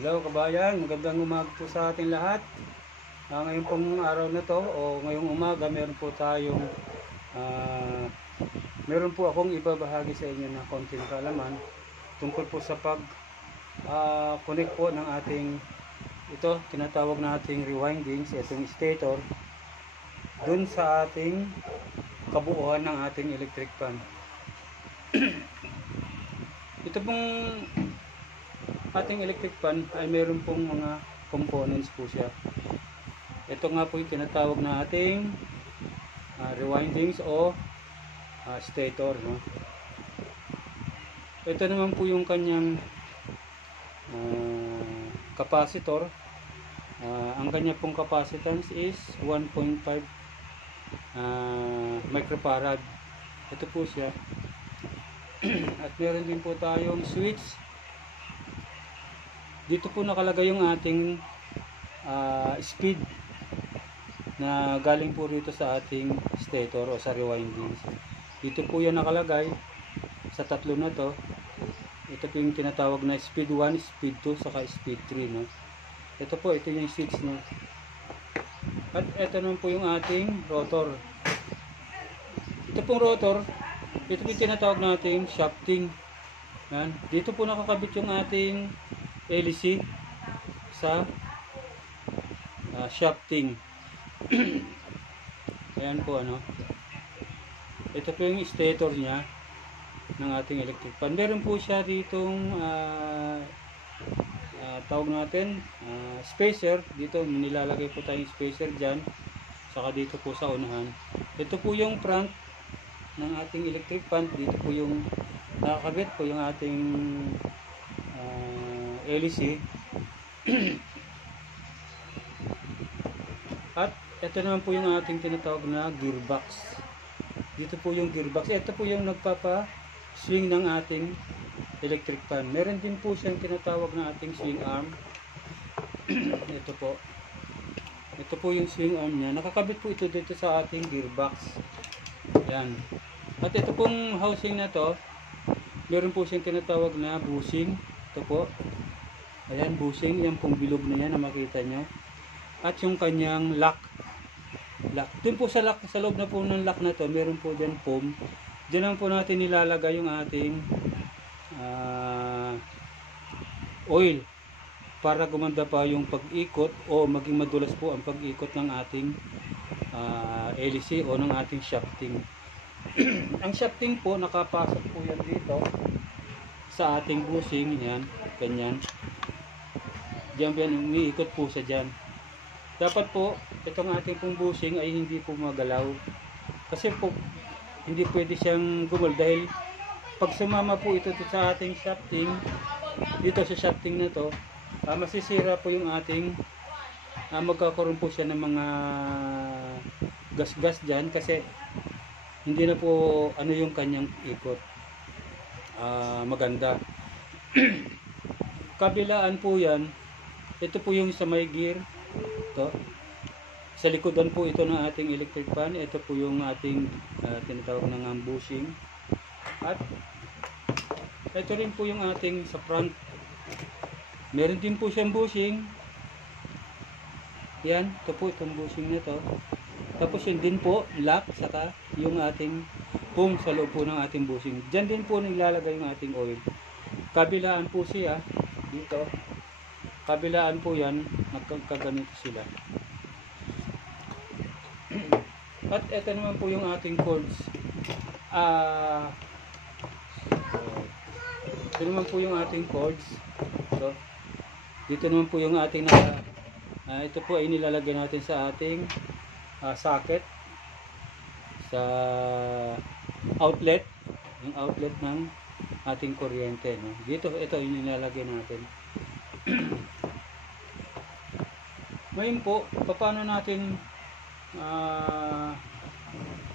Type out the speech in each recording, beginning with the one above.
Hello kabayan, magandang umaga po sa ating lahat. Ngayon pong araw na to o ngayong umaga meron po tayong meron po akong ibabahagi sa inyo na konting kaalaman tungkol po sa pag connect po ng ating ito tinatawag nating rewindings, itong stator dun sa ating kabuuan ng ating electric fan. Ito pong ating electric fan ay meron pong mga components po siya. Ito nga po yung tinatawag na ating rewindings o stator, no? Ito naman po yung kanyang capacitor. Ang kanya pong capacitance is 1.5 microfarad. Ito po siya. At meron din po tayong switch. Dito po nakalagay yung ating speed na galing po rito sa ating stator o sa rewindings. Dito po yan nakalagay sa tatlo na to. Ito po yung tinatawag na speed 1, speed 2, saka speed 3, no? Ito po, ito yung switch niya. At ito naman po yung ating rotor. Ito pong rotor, ito po yung tinatawag nating shafting. Yan. Dito po nakakabit yung ating LEC sa shafting. Ayan po, ano. Ito po yung stator niya ng ating electric fan. Meron po siya ditong tawag natin spacer. Dito nilalagay po tayong spacer dyan, saka dito po sa unahan. Ito po yung front ng ating electric fan. Dito po yung nakakabit po yung ating LEC. At ito naman po yung ating tinatawag na gearbox. Dito po yung gearbox. Ito po yung nagpapa-swing ng ating electric fan. Meron din po siyang tinatawag na ating swing arm. Ito po. Ito po yung swing arm niya. Nakakabit po ito dito sa ating gearbox. Yan. At ito pong housing na to, meron po siyang tinatawag na bushing. Ito po. Ayan, bushing. Yan pong bilog na yan na makita nyo. At yung kanyang lock. Doon po sa lock, sa loob na po ng lock na to, meron po dyan foam. Diyan lang po natin nilalagay yung ating oil para gumanda pa yung pag-ikot o maging madulas po ang pag-ikot ng ating LEC o ng ating shafting. Ang shafting po, nakapasok po yan dito sa ating bushing. Yan, ganyan. Diyan yan, umiikot po siya dyan. Dapat po, itong ating pong bushing ay hindi po magalaw. Kasi po, hindi pwede siyang gumal dahil pag sumama po ito sa ating shafting, dito sa shafting na to, masisira po yung ating, magkakaroon po siya ng mga gas-gas dyan kasi hindi na po ano yung kanyang ikot. Maganda. Kabilaan po yan, ito po yung sa may gear. Ito. Sa likodan po ito ng ating electric fan. Ito po yung ating tinatawag ng bushing. At ito rin po yung ating sa front. Meron din po siyang bushing. Yan. Ito po itong bushing na ito. Tapos yun din po, lock, saka yung ating foam sa loob po ng ating bushing. Diyan din po nilalagay yung ating oil. Kabilaan po siya dito. Kabilaan po yan, nagkaganito sila. At ito naman po yung ating cords. Ito naman po yung ating cords. So, dito naman po yung ating ito po ay nilalagay natin sa ating socket, sa outlet, yung outlet ng ating kuryente, no? Dito, ito yung nilalagay natin. Ngayon po, paano natin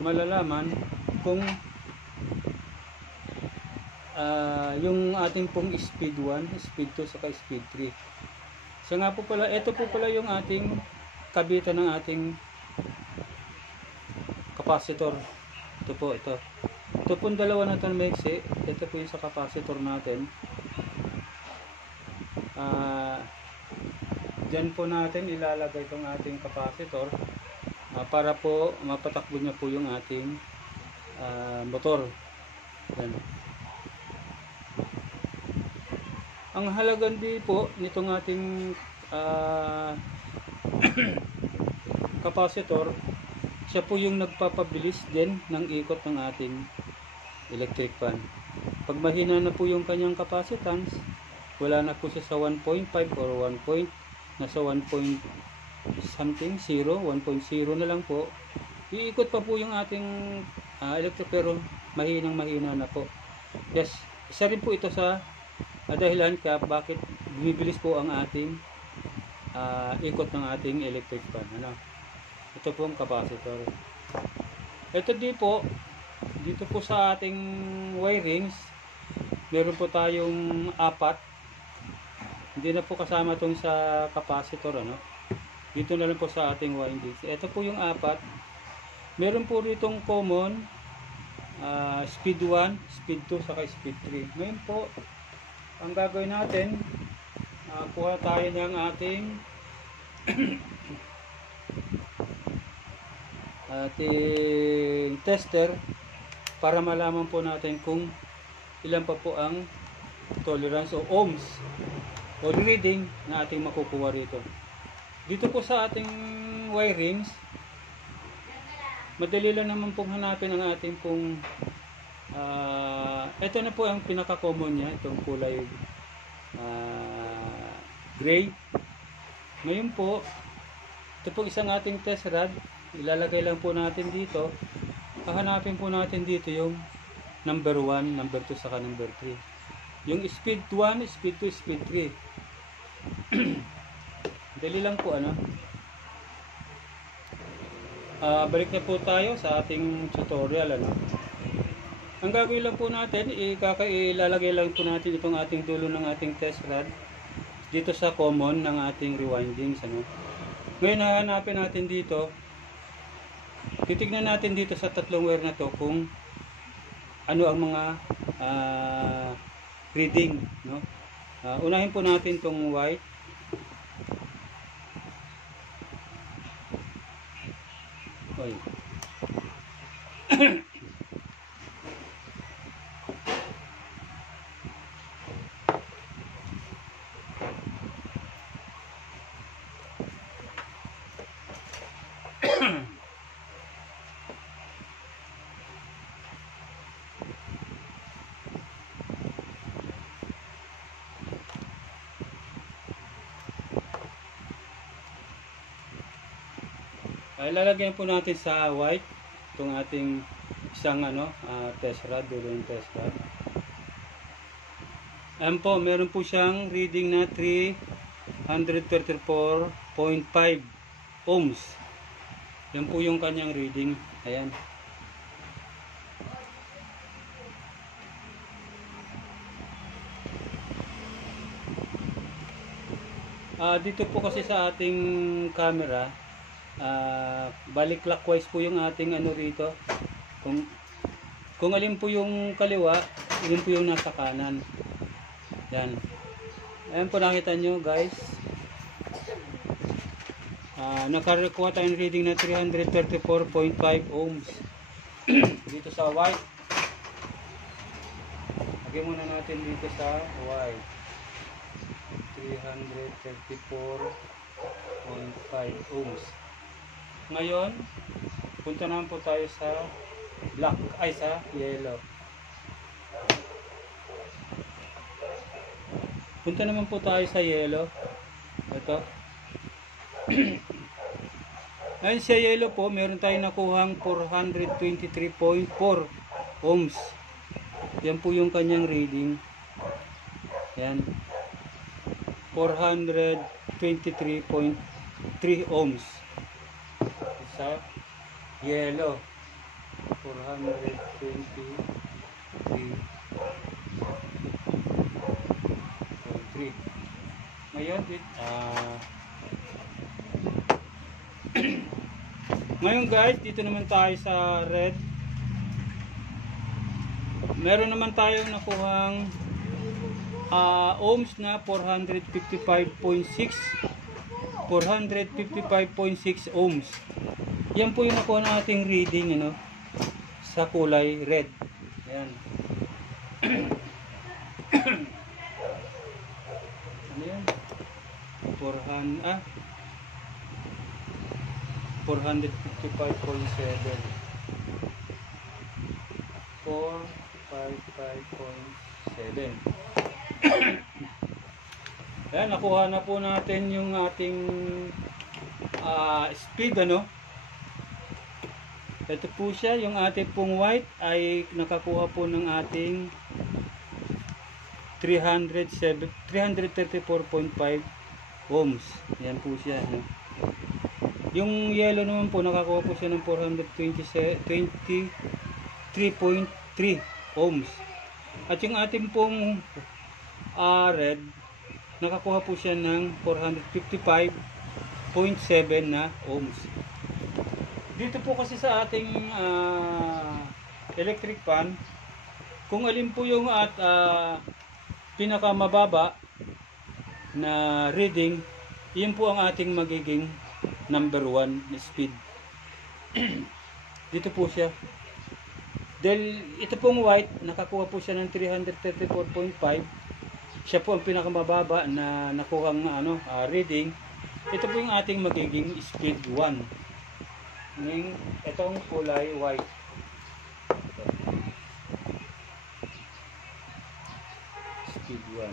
malalaman kung yung ating pong speed 1, speed 2, saka speed 3. So nga po pala, ito po pala yung ating kabitan ng ating capacitor. Ito po, ito. Ito pong dalawa na ito na maiksi. Ito po yung sa capacitor natin. Diyan po natin ilalagay itong ating capacitor para po mapatakbo niya po yung ating motor. Yan. Ang halagang di po nitong ating capacitor, siya po yung nagpapabilis din ng ikot ng ating electric fan. Pag mahina na po yung kanyang capacitance, wala na po siya sa 1.5 or 1 point, nasa 1 point something, 0, 1.0 na lang po. Iikot pa po yung ating electric, pero mahina na po. Yes, isa rin po ito sa dahilan kaya bakit bumibilis po ang ating ikot ng ating electric fan. Ano? Ito po ang capacitor. Ito dito po sa ating wirings, meron po tayong 4. Hindi na po kasama itong sa capacitor, ano? Dito na lang po sa ating windings. Ito po yung 4. Meron po ditong common, speed 1, speed 2, saka speed 3. Ngayon po, ang gagawin natin, kuha tayo ng ating tester para malaman po natin kung ilan pa po ang tolerance o ohms o reading na ating makukuha rito. Dito po sa ating wirings, madali lang naman pong hanapin ang ating pong ito na po ang pinaka-common niya, itong kulay gray. Ngayon po, ito po isang ating test rod, ilalagay lang po natin dito. Hahanapin po natin dito yung number 1, number 2, saka number 3. Yung speed 1, speed 2, speed 3. Dali lang po, ano. Balik na po tayo sa ating tutorial, ano. Ang gagawin lang po natin, ilalagay lang po natin itong ating dulo ng ating test rod dito sa common ng ating rewindings, ano. Ngayon hahanapin natin dito, titignan natin dito sa tatlong wire na to kung ano ang mga reading, no. Unahin po natin tong white. Oy. Ilalagay po natin sa white itong ating isang test rod, dulo ng test rod. Ayan po, meron po siyang reading na 334.5 ohms. Yan po yung kanyang reading. Ayan. Dito po kasi sa ating camera, balik clockwise po yung ating rito. Kung alin po yung kaliwa, alin po yung nasa kanan. Yan. Ayan po, nakita nyo guys. Nakakuha tayong reading na 334.5 ohms dito sa white. Lagyan muna natin dito sa white 334.5 ohms. Ngayon, punta naman po tayo sa black, sa yellow. Punta naman po tayo sa yellow. Ito. Ayun sa yellow po, meron tayong nakuhang 423.4 ohms. Yan po yung kanyang reading. Yan. 423.3 ohms. Sa yellow 423.3. Ngayon ngayon guys, dito naman tayo sa red. Meron naman tayong nakuhang ohms na 455.6 455.6 ohms. Yan po yung nakuha ng ating reading, ano, sa kulay red. Ayan. Ano yan? 455.7. 455.7. Ayan, nakuha na po natin yung ating speed, ano. Ito po siya, yung ating pong white ay nakakuha po ng ating 334.5 ohms. Yan po siya, no? Yung yellow naman po, nakakuha po siya ng 423.3 ohms. At yung ating pong red, nakakuha po siya ng 455.7 na ohms. Dito po kasi sa ating electric fan, kung alin po yung pinakamababa na reading, yun po ang ating magiging number 1 na speed. Dito po siya. Dahil ito pong white, nakakuha po siya ng 334.5. Siya po ang pinakamababa na nakuhang reading. Ito po yung ating magiging speed 1. Itong kulay white. Speed 1.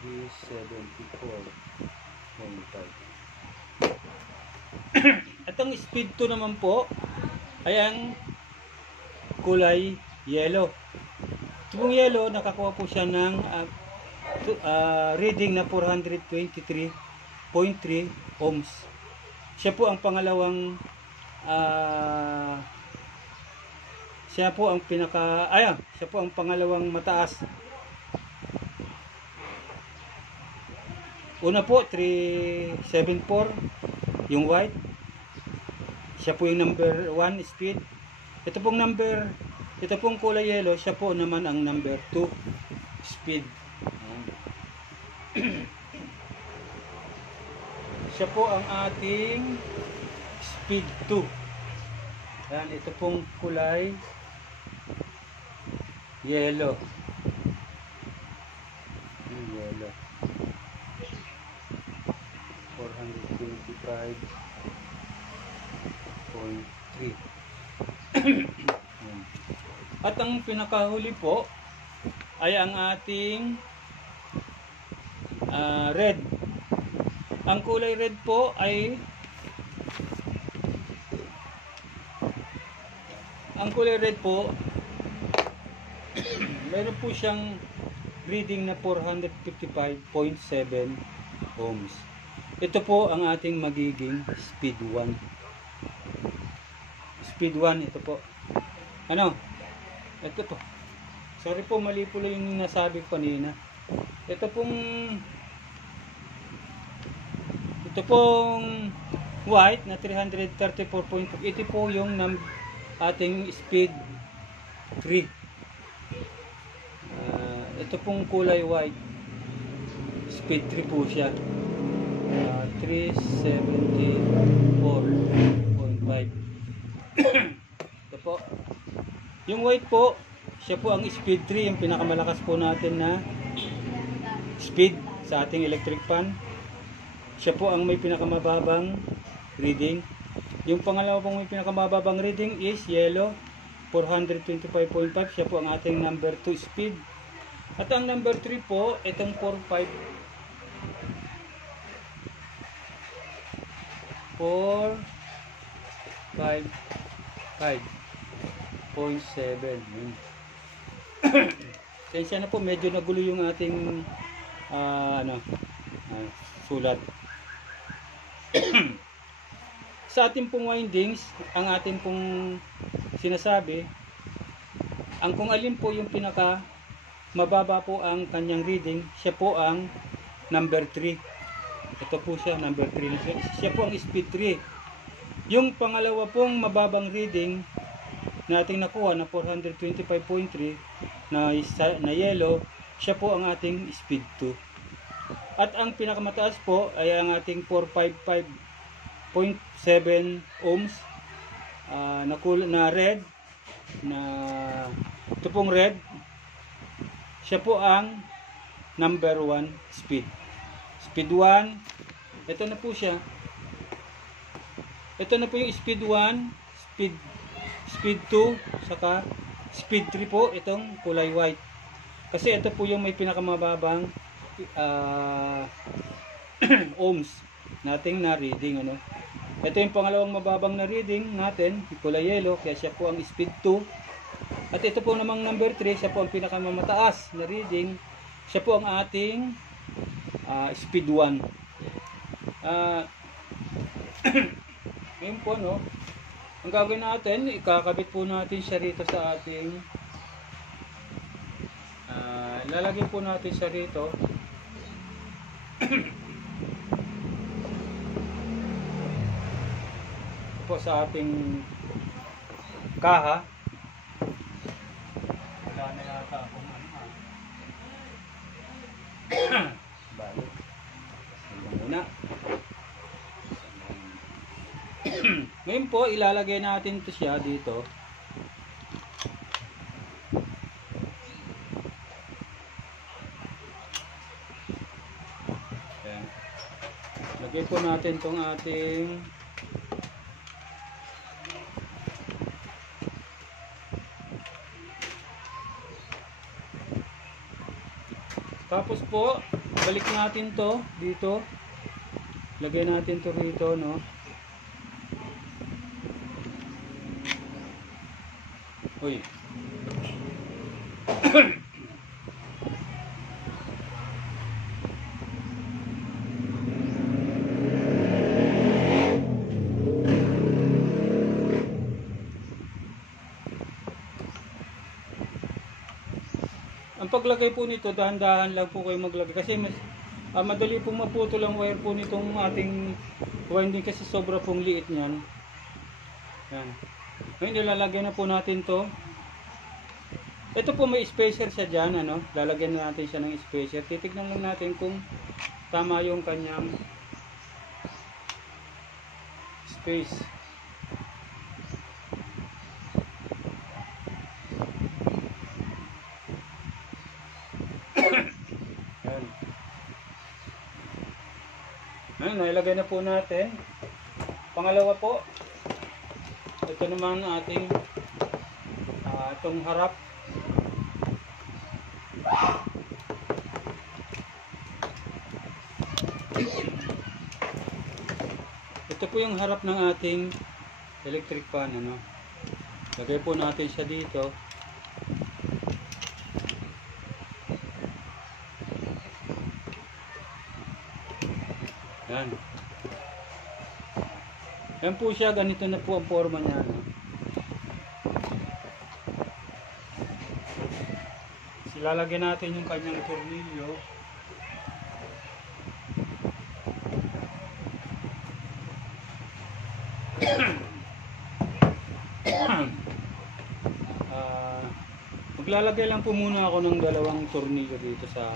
374.5. At ang speed 2 naman po ay ang kulay yellow. Itong yellow, nakakuha po siya ng reading na 423.3 ohms. Siya po ang pangalawang siya po ang pangalawang mataas. Una po 374 yung white. Siya po yung number 1 speed. Ito pong kulay yellow, siya po naman ang number 2 speed. Siya po ang ating speed 2. Yan, ito pong kulay yellow. Yellow. 425.3. At ang pinakahuli po ay ang ating red. Ang kulay red po ay meron po siyang reading na 455.7 ohms. Ito po ang ating magiging speed 1. Speed 1 ito po. Ano? Ito po. Sorry po, mali po lang yung nasabi ko kanina. Ito pong white na 334.5. Ito po yung ating speed 3. Ito pong kulay white, speed 3 po siya. 374.5. Ito po. Yung white po, siya po ang speed 3, yung pinakamalakas po natin na speed sa ating electric fan. Siya po ang may pinakamababang reading. Yung pangalawa pong may pinakamababang reading is yellow, 425.5. Siya po ang ating number 2 speed. At ang number 3 po, itong 455.7. Kaya na po, medyo nagulo yung ating sulat. Sa ating pong windings, ang ating pong sinasabi, ang kung alin po yung pinaka mababa po ang kanyang reading, siya po ang number 3. Ito po siya, number 3. Siya po ang speed 3. Yung pangalawa pong mababang reading na ating nakuha na 425.3 na yellow, siya po ang ating speed 2. At ang pinakamataas po ay ang ating 455.7 ohms na red, na ito pong red, siya po ang number 1 speed. Speed 1, ito na po siya. Ito na po yung speed 1, speed 2, saka speed 3 po, itong kulay white. Kasi ito po yung may pinakamababang ohms nating na reading, ano. Ito yung pangalawang mababang na reading natin, yung kulay yellow, kaya siya po ang speed 2. At ito po namang number 3, siya po ang pinakamamataas na reading, siya po ang ating speed 1. Ngayon po, no, ang gagawin natin, ikakabit po natin siya rito sa ating ilalagay po natin siya rito. Po sa ating kaha. Wala na yata akong balik. Muna. Ngayon po, ilalagay natin ito siya dito. Ayan. Lagay po natin itong ating tapos po, balik natin to dito. Lagay natin to rito, no. Uy. Ang paglagay po nito, dahan-dahan lang po kayo maglagay kasi madali pong maputol ang wire po nitong ating winding kasi sobra pong liit niyan. Yan. Ngayon nilalagay na po natin to. Ito po may spacer siya dyan, ano? Lalagyan na natin siya ng spacer. Titignan lang natin kung tama yung kanyang space. Yan. Ngayon, nailagay na po natin. Pangalawa po, ito naman ating itong harap. Ito po yung harap ng ating electric fan, ano. Lagay po natin siya dito. Yan. Yan po siya, ganito na po ang forma niya, no? Ilalagay natin yung kanyang tornilyo. Maglalagay lang po muna ako ng dalawang tornilyo dito sa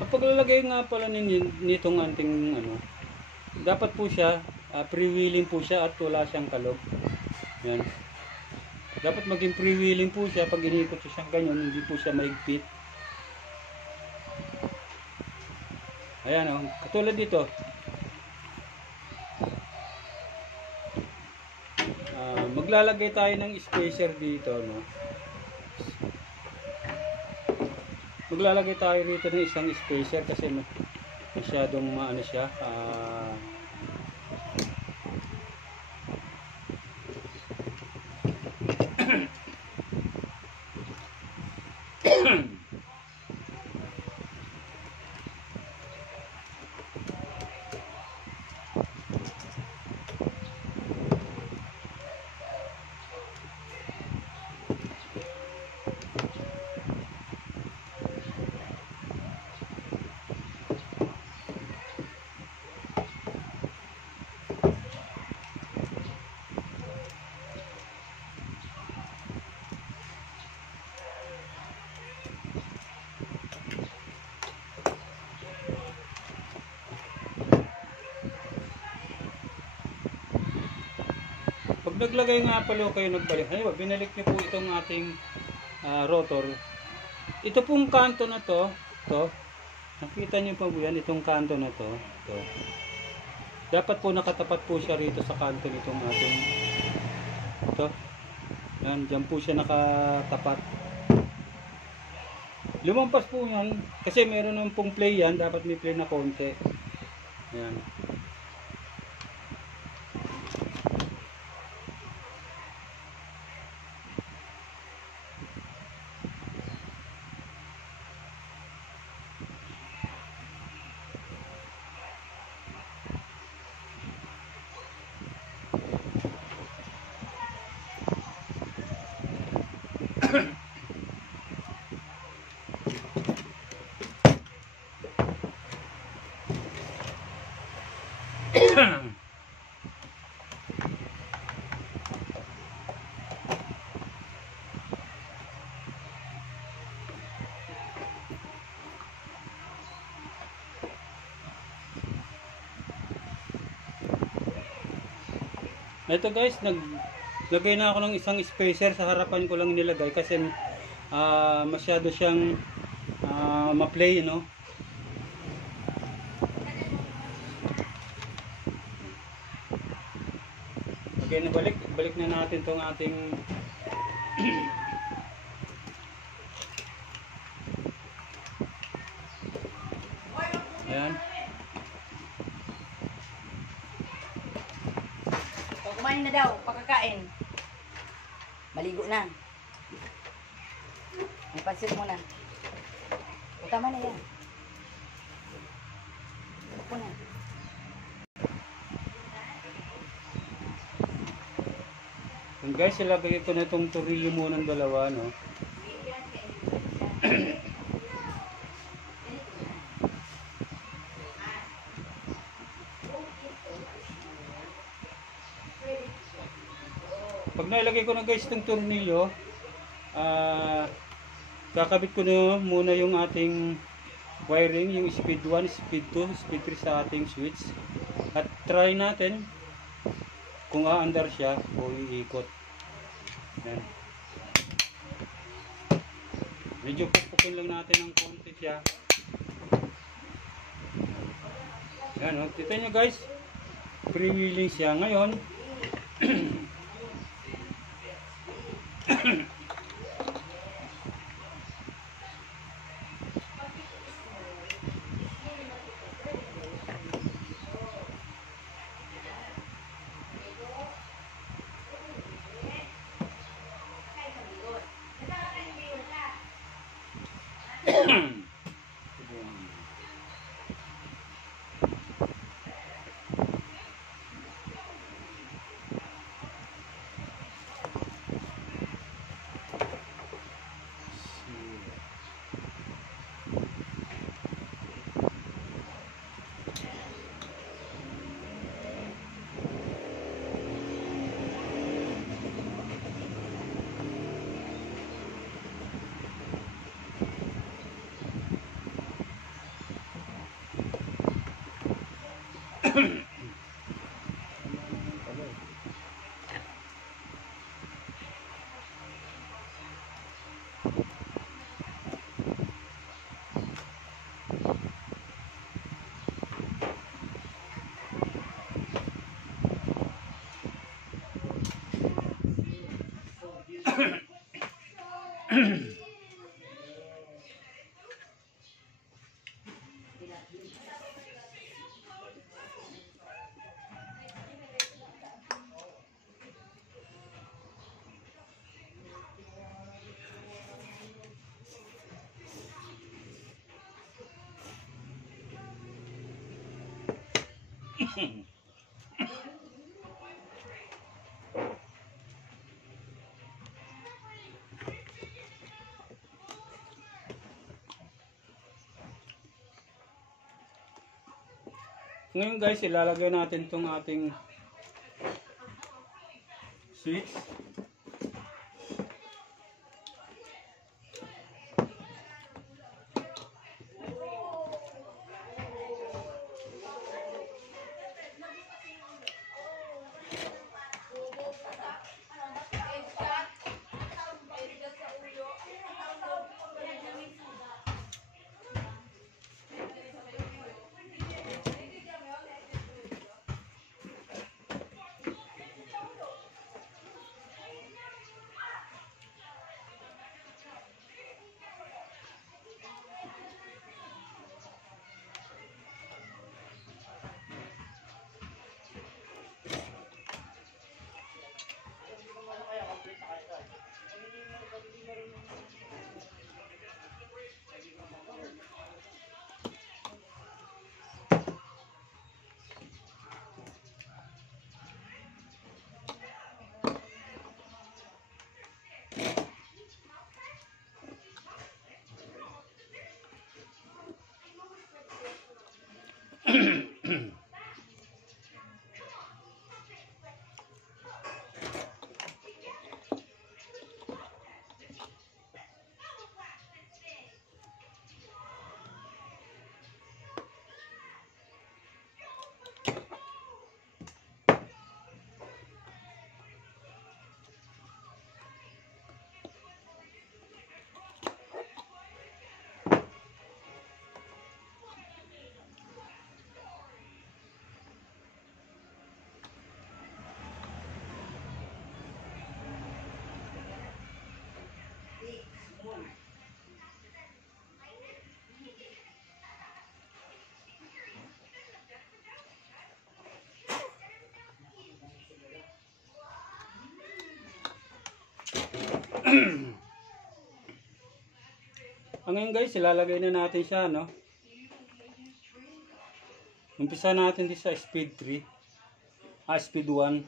Ang paglalagay nga pala nitong anting ano, dapat po siya freewheeling po siya at wala siyang kalog. Yan. Dapat maging freewheeling po siya pag inikot siya ganyan, hindi po siya maigpit. Ayan, oh, katulad dito. maglalagay tayo ng spacer dito, no? Maglalagay tayo rito ng isang spacer kasi masyadong maano siya, pag naglagay nga pala kayo nagbalik, halimbawa binalik niyo po itong ating rotor. Ito pong kanto na to, nakita niyo pa po yan, itong kanto na to, dapat po nakatapat po siya rito sa kanto nitong ating yan, dyan po siya nakatapat. Lumampas po yan kasi meron naman pong play yan, dapat may play na konti. Yan. Ito guys, naglagay na ako ng isang spacer, sa harapan ko lang nilagay kasi masyado siyang ma-play, no? Okay, balik na natin tong ating ayan. Kumain na daw, pagkakain. Maligo na. May pansit muna. O, tama na yan. Upo na. And guys, ilagay ko na itong tornilyo muna ng dalawa, no? Pag nailagay ko na guys itong tornilyo, kakabit ko na muna yung ating wiring, yung speed 1, speed 2, speed 3 sa ating switch. At try natin kung aandar siya o iikot. Yan. Medyo pupukin lang natin ng konti siya. Yan, kita nyo guys, freewheeling siya ngayon. Ngayon guys, ilalagay natin tong ating switch. Ngayon guys, ilalagay na natin siya, no? Umpisa natin din sa speed 3. Speed 1.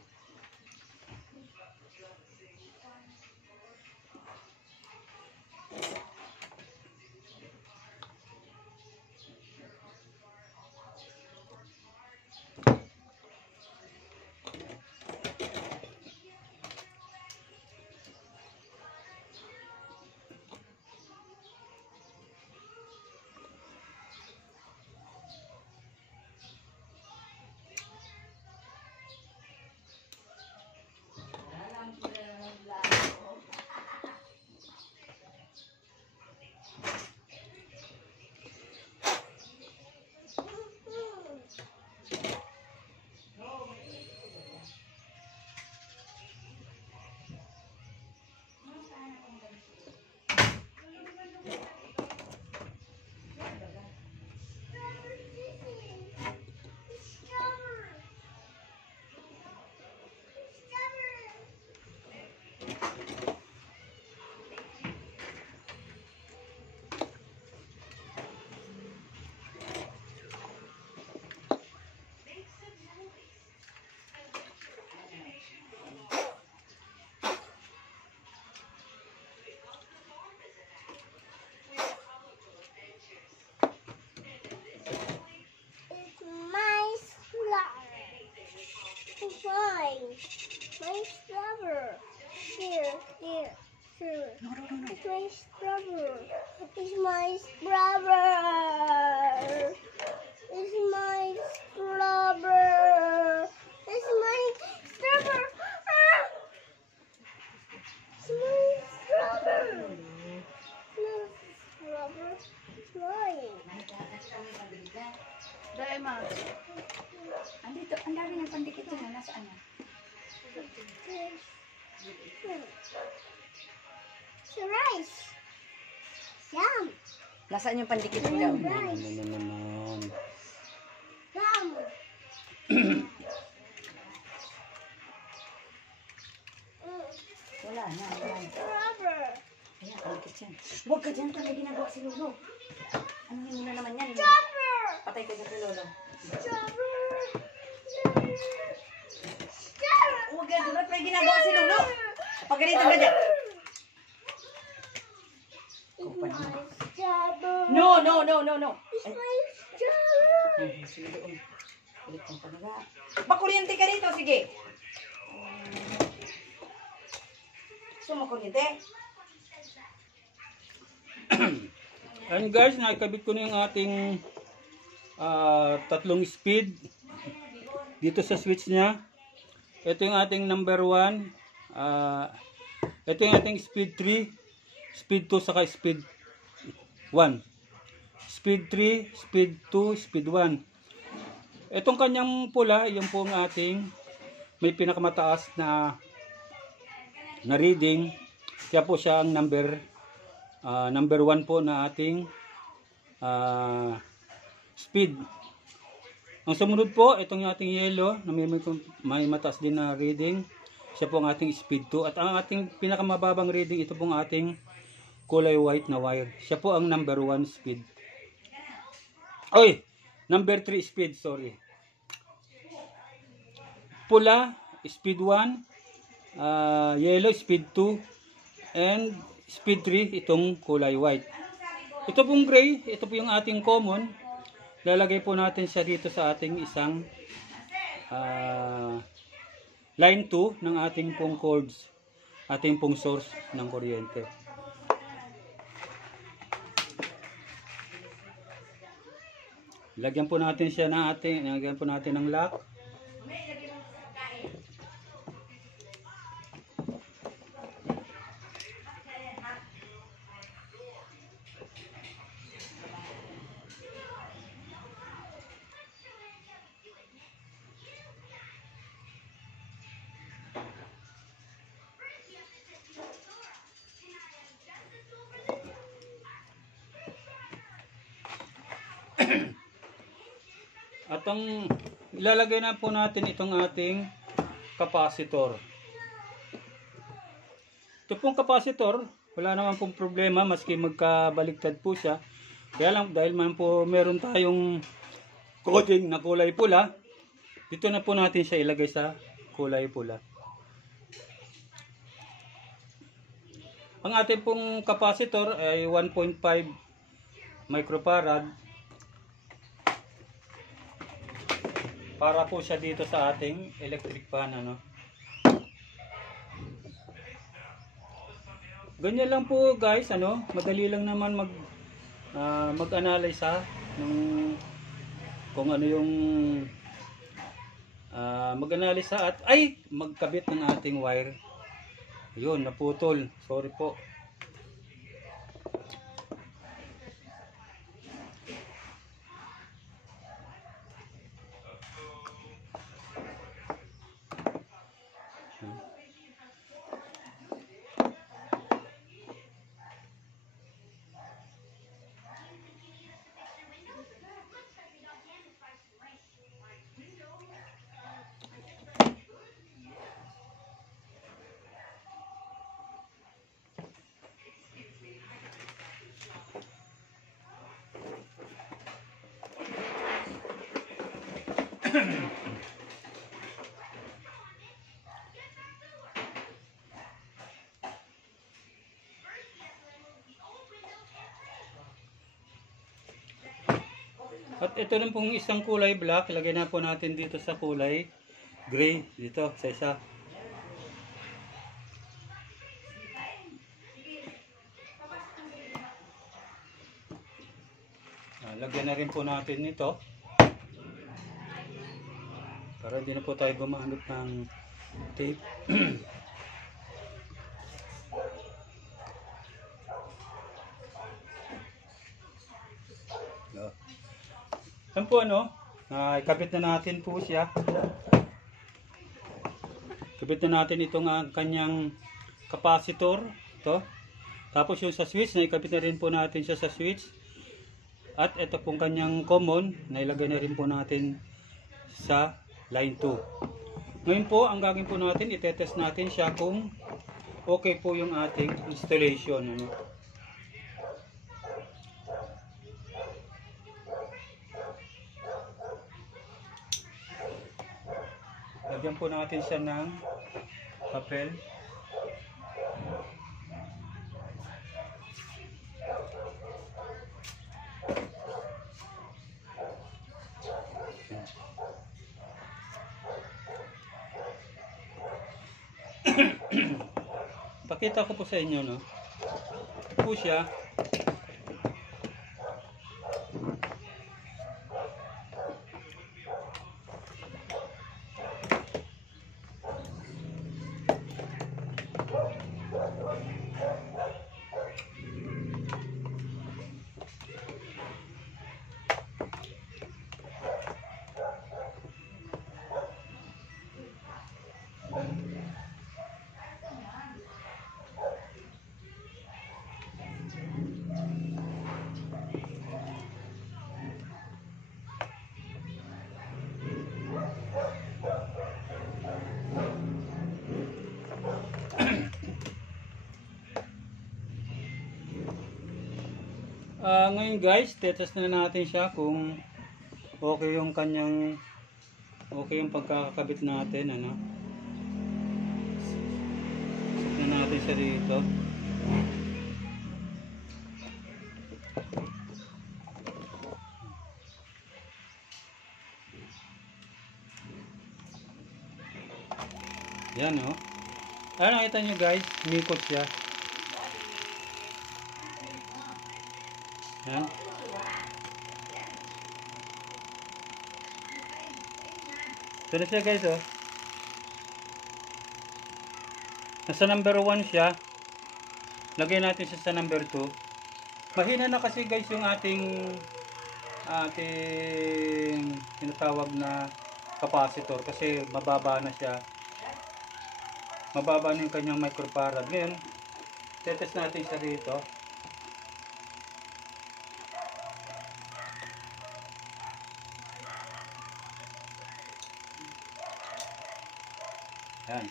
My rubber. Here. It's my rubber. It's my rubber. It's my rubber. It's my rubber. Ah! It's my rubber. No, rubber. It's mine. Dahil ma. Andito, ang dami ng pandikit na. Nasaan na? It's rice. Yum. Nasaan yung pandikit mo daw? Naman. Yum. Wala na. Rubber. Ayan, pandikit yan. Huwag ka dyan. Ano ginagawa si Lolo? Ano mo na naman yan? Rubber. Patay ka dyan kay Lolo. Rubber. Huwag ka dyan. May ginagawa si Lolo. Pagalitan ka dyan. It's my rubber. No. It's my rubber. Ay, sige doon. Ulit kang talaga. Pakuryente ka dito, sige. Gusto mo kuryente? And guys, nakikabit ko na yung ating tatlong speed dito sa switch niya. Ito yung ating number 1. Ito yung ating speed 3, speed 2, saka speed 1. Speed 3, speed 2, speed 1. Itong kanyang pula, yung po ang ating may pinakamataas na reading. Kaya po siya ang number 1 po na ating speed. Ang sumunod po, itong ating yellow na may mataas din na reading. Siya po ang ating speed 2. At ang ating pinakamababang reading, ito pong ating kulay white na wire. Siya po ang number 1 speed. Oy! Number 3 speed, sorry. Pula, speed 1. Yellow, speed 2. And speed 3, itong kulay white. Ito pong gray, ito po yung ating common. Lalagay po natin siya dito sa ating isang line 2 ng ating pong cords. Ating pong source ng kuryente. Lagyan po natin siya lagyan po natin ng lock. At ang ilalagay na po natin itong ating capacitor. Ito pong capacitor, wala naman pong problema maski magkabaliktad po siya. Kaya lang dahil man po meron tayong coding na kulay pula, dito na po natin siya ilagay sa kulay pula. Ang ating pong capacitor ay 1.5 microfarad. Para po siya dito sa ating electric fan, ano. Ganyan lang po guys, ano, madali lang naman mag-analyze ng kung ano yung mag-analyze at magkabit ng ating wire. Yun, naputol. Sorry po. At ito lang pong isang kulay black, ilagay na po natin dito sa kulay gray, dito sa isa. Lagyan na rin po natin ito para hindi na po tayo gumamit ng tape. Yan po, ano, ikabit na natin po siya. Ikabit na natin itong kanyang capacitor, ito. Tapos yung sa switch, naikabit na rin po natin siya sa switch. At ito pong kanyang common, nailagay na rin po natin sa line 2. Ngayon po, ang gagawin po natin, itetest natin siya kung okay po yung ating installation. Ano? Lagyan po natin siya ng papel. Pakita ko po sa inyo, no? Ito po siya. Ngayon guys, tetest na natin siya kung okay yung kanyang pagkakabit natin, ano. Set na natin siya dito. Yan, oh. Nakita nyo guys, mikot siya. Yan. Ito na siya guys, oh. Nasa number 1 siya. Lagay natin siya sa number 2. Mahina na kasi guys yung ating tinatawag na capacitor kasi mababa na siya. Mababa na yung kanyang microfarad. Ngayon, tetest natin siya dito. Yan.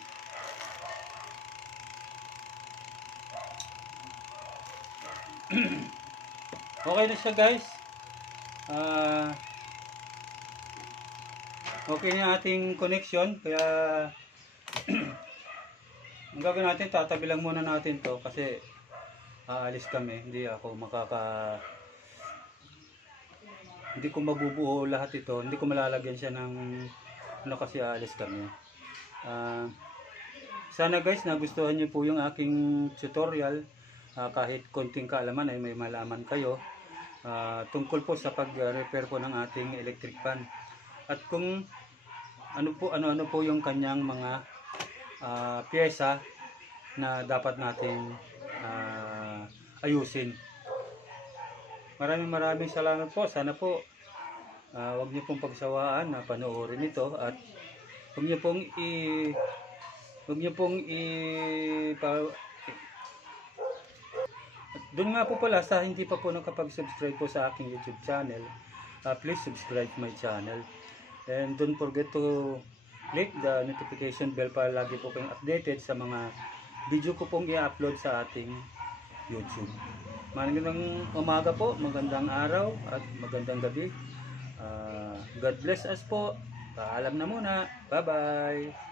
Okay na siya guys. Okay na ating connection. Kaya ang gagawin natin, tatabi lang muna natin to kasi aalis kami. Hindi ko mabubuo lahat ito. Hindi ko malalagyan siya ng ano kasi aalis kami. Sana guys nagustuhan niyo po yung aking tutorial. Kahit konting kaalaman ay may malaman kayo tungkol po sa pag-repair po ng ating electric fan. At kung ano po yung kanyang mga pyesa na dapat nating ayusin. Maraming salamat po. Sana po wag niyo pong pagsawaan na panoorin ito at huwag niyo pong doon nga po pala sa hindi pa po nakapag-subscribe po sa aking YouTube channel, please subscribe my channel and don't forget to click the notification bell para lagi po kayong updated sa mga video ko pong i-upload sa ating YouTube. Magandang umaga po, magandang araw at magandang gabi. God bless us po. Paalam na muna. Bye bye.